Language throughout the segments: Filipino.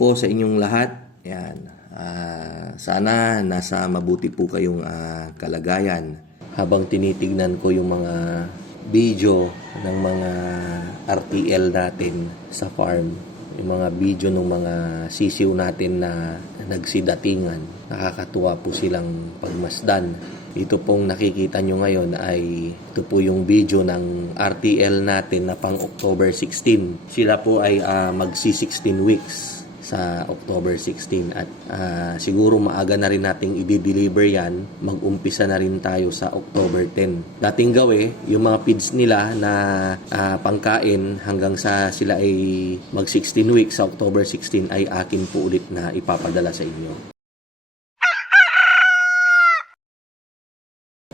po sa inyong lahat. Yan. Sana nasa mabuti po kayong kalagayan. Habang tinitignan ko yung mga video ng mga RTL natin sa farm, yung mga video ng mga sisiw natin na nagsidatingan, nakakatuwa po silang pagmasdan. Ito pong nakikita nyo ngayon ay ito po yung video ng RTL natin na pang October 16. Sila po ay magsi-16 weeks sa October 16 at siguro maaga na rin nating i-deliver yan. Mag-umpisa na rin tayo sa October 10. Dating yung mga feeds nila na pangkain hanggang sa sila ay mag-16 weeks sa October 16 ay akin po ulit na ipapadala sa inyo.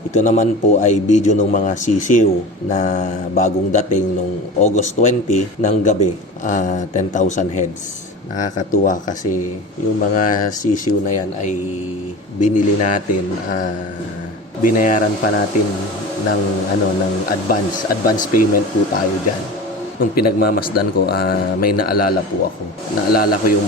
Ito naman po ay video ng mga sisiw na bagong dating nung August 20 ng gabi, 10,000 heads. Nakakatuwa kasi yung mga sisiw na yan ay binili natin, binayaran pa natin ng advance payment po tayo diyan. Nung pinagmamasdan ko, may naalala po ako. Naalala ko yung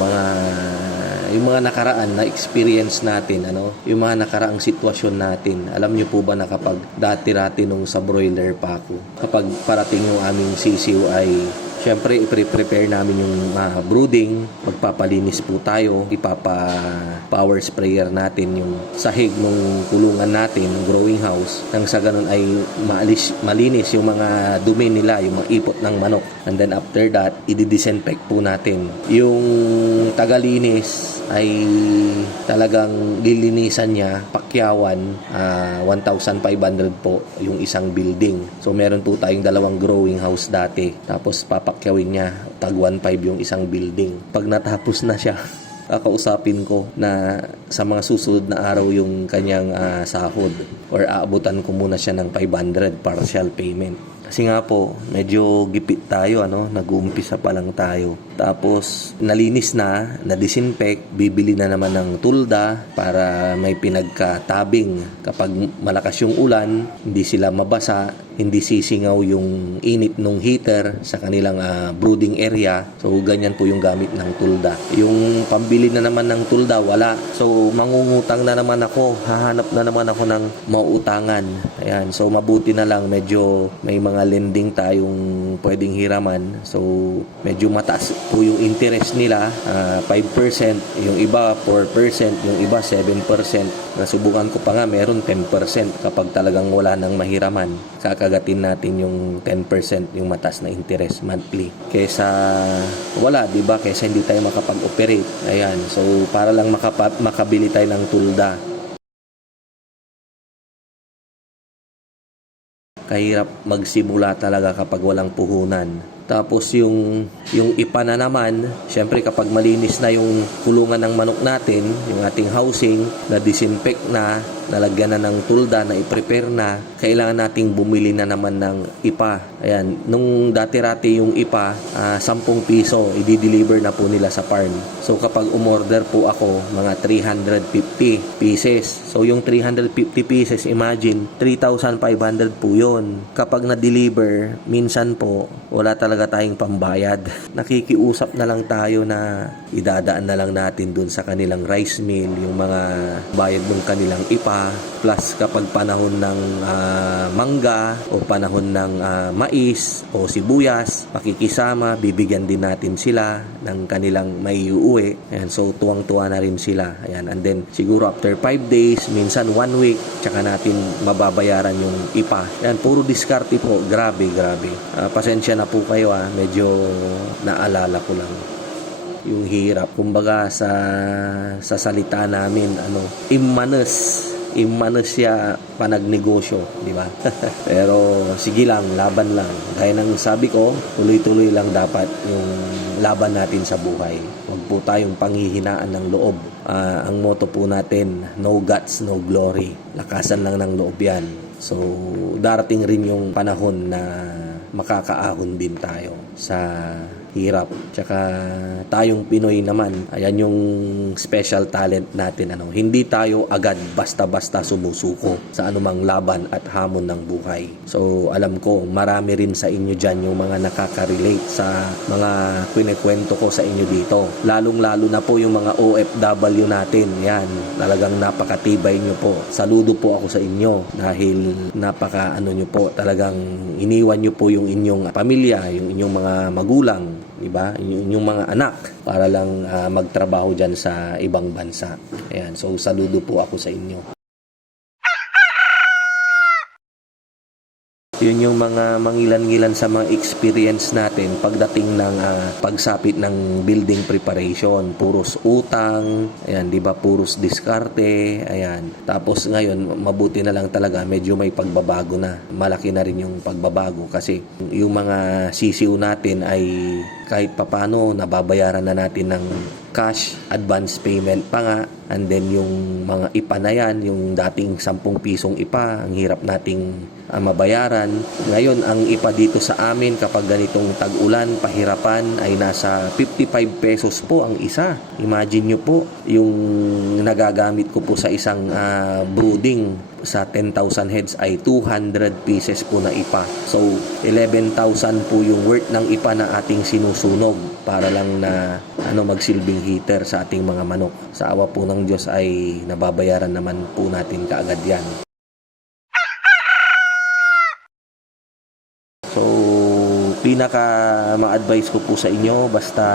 mga nakaraan na experience natin, yung mga nakaraang sitwasyon natin. Alam niyo po ba na kapag dati-rati nung sa broiler pa ako, kapag parating yung aming sisiw ay syempre i-prepare namin yung brooding, magpapalinis po tayo, ipapa-power sprayer natin yung sahig ng kulungan natin, ng growing house, nang sa ganun ay malinis yung mga dumi nila, yung mga ipot ng manok. And then after that, i-disinfect po natin. Yung tagalinis ay talagang lilinisan niya, pakyawan, 1,500 po yung isang building. So meron po tayong dalawang growing house dati. Tapos papakyawin niya, tag 1,500 yung isang building. Pag natapos na siya, kakausapin ko na sa mga susunod na araw yung kanyang sahod, or aabutan ko muna siya ng 500 partial payment. Kasi nga po, medyo gipit tayo, nag-uumpisa pa lang tayo. Tapos, nalinis na disinfect, bibili na naman ng tulda para may pinagkatabing. Kapag malakas yung ulan, hindi sila mabasa, hindi sisingaw yung init ng heater sa kanilang brooding area. So, ganyan po yung gamit ng tulda. Yung pambili na naman ng tulda, wala. So, mangungutang na naman ako, hahanap na naman ako ng mauutangan. Ayan, so mabuti na lang, medyo may mga lending tayong pwedeng hiraman. So, medyo mataas po yung interest nila, 5%, yung iba 4%, yung iba 7%. Nasubukan ko pa nga, meron 10% kapag talagang wala nang mahiraman. Kakagatin natin yung 10%, yung mataas na interest monthly. Kaysa wala, di ba? Kaysa hindi tayo makapag-operate. Ayan, so para lang makabili tayo ng tulda. Kahirap magsimula talaga kapag walang puhunan. Tapos yung ipa na naman, syempre kapag malinis na yung kulungan ng manok natin, yung ating housing, na disinfect na, nalagyan na ng tulda, na i-prepare na, kailangan nating bumili na naman ng ipa. Ayan, nung dati-rati yung ipa, 10 piso, i-deliver na po nila sa farm. So kapag umorder po ako, mga 350 pieces. So yung 350 pieces, imagine, 3,500 po yun. Kapag na-deliver, minsan po, wala talaga tayong pambayad. Nakikiusap na lang tayo na idadaan na lang natin dun sa kanilang rice mill, yung mga bayad ng kanilang ipa, plus kapag panahon ng mangga o panahon ng mais o sibuyas, pakikisama, bibigyan din natin sila ng kanilang may uuwi. Ayan, so tuwang-tuwa na rin sila. Ayan, and then siguro after 5 days, minsan 1 week, tsaka natin mababayaran yung ipa. Ayan, puro diskarte po. Grabe. Pasensya na po kayo, medyo naalala ko lang yung hirap. Kumbaga sa salita namin, immanes siya panagnegosyo, di ba? Pero sige lang, laban lang. Gaya ng sabi ko, tuloy-tuloy lang dapat yung laban natin sa buhay. Huwag po tayong panghihinaan ng loob. Ang motto po natin, no guts, no glory. Lakasan lang ng loob yan. So, darating rin yung panahon na makakaahon din tayo sa hirap. Tsaka tayong Pinoy naman, ayan yung special talent natin. Hindi tayo agad basta-basta sumusuko sa anumang laban at hamon ng buhay. So alam ko, marami rin sa inyo dyan yung mga nakaka-relate sa mga kwento ko sa inyo dito. Lalong-lalo na po yung mga OFW natin. Yan, talagang napakatibay nyo po. Saludo po ako sa inyo dahil nyo po, talagang iniwan nyo po yung inyong pamilya, yung inyong mga magulang, di ba? Yung inyong mga anak para lang magtrabaho dyan sa ibang bansa. Ayan, so saludo po ako sa inyo. Yun yung mga mangilan-ngilan sa mga experience natin pagdating ng pagsapit ng building preparation. Puros utang, ayan, di ba? Puros diskarte, ayan. Tapos ngayon, mabuti na lang talaga, medyo may pagbabago na. Malaki na rin yung pagbabago kasi yung mga sisiw natin ay kahit papano nababayaran na natin ng cash, advance payment pa nga, and then yung mga IPA na yan, yung dating 10 pisong IPA, ang hirap nating mabayaran. Ngayon, ang IPA dito sa amin kapag ganitong tag-ulan, pahirapan, ay nasa 55 pesos po ang isa. Imagine nyo po, yung nagagamit ko po sa isang brooding sa 10,000 heads ay 200 pieces po na IPA. So, 11,000 po yung worth ng IPA na ating sinusunog para lang na magsilbing heater sa ating mga manok. Sa awa po ng Diyos ay nababayaran naman po natin kaagad yan. So, pinaka ma-advise ko po sa inyo, basta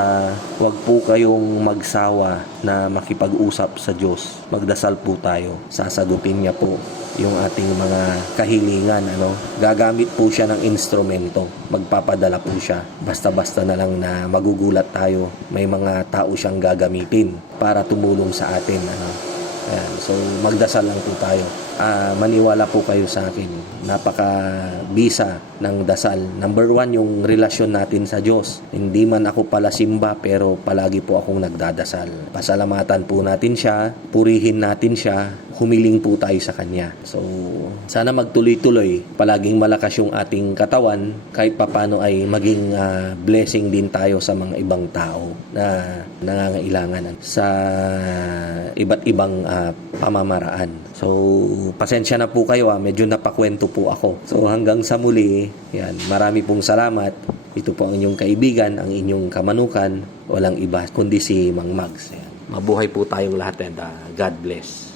wag po kayong magsawa na makipag-usap sa Diyos. Magdasal po tayo. Sasagutin niya po yung ating mga kahilingan. Gagamit po siya ng instrumento. Magpapadala po siya. Basta-basta na lang na magugulat tayo. May mga tao siyang gagamitin para tumulong sa atin. Ayan. So, magdasal lang po tayo. Maniwala po kayo sa akin. Napaka-bisa ng dasal. Number 1, yung relasyon natin sa Diyos. Hindi man ako pala simba, pero palagi po akong nagdadasal. Pasalamatan po natin siya, purihin natin siya, humiling po tayo sa Kanya. So, sana magtuloy-tuloy. Palaging malakas yung ating katawan, kahit papano ay maging blessing din tayo sa mga ibang tao na nangangailangan sa iba't ibang pamamaraan. So, pasensya na po kayo, medyo napakwento po ako. So, hanggang sa muli, yan, marami pong salamat. Ito po ang inyong kaibigan, ang inyong kamanukan, walang iba kundi si Mang Mags. Yan. Mabuhay po tayong lahat and God bless.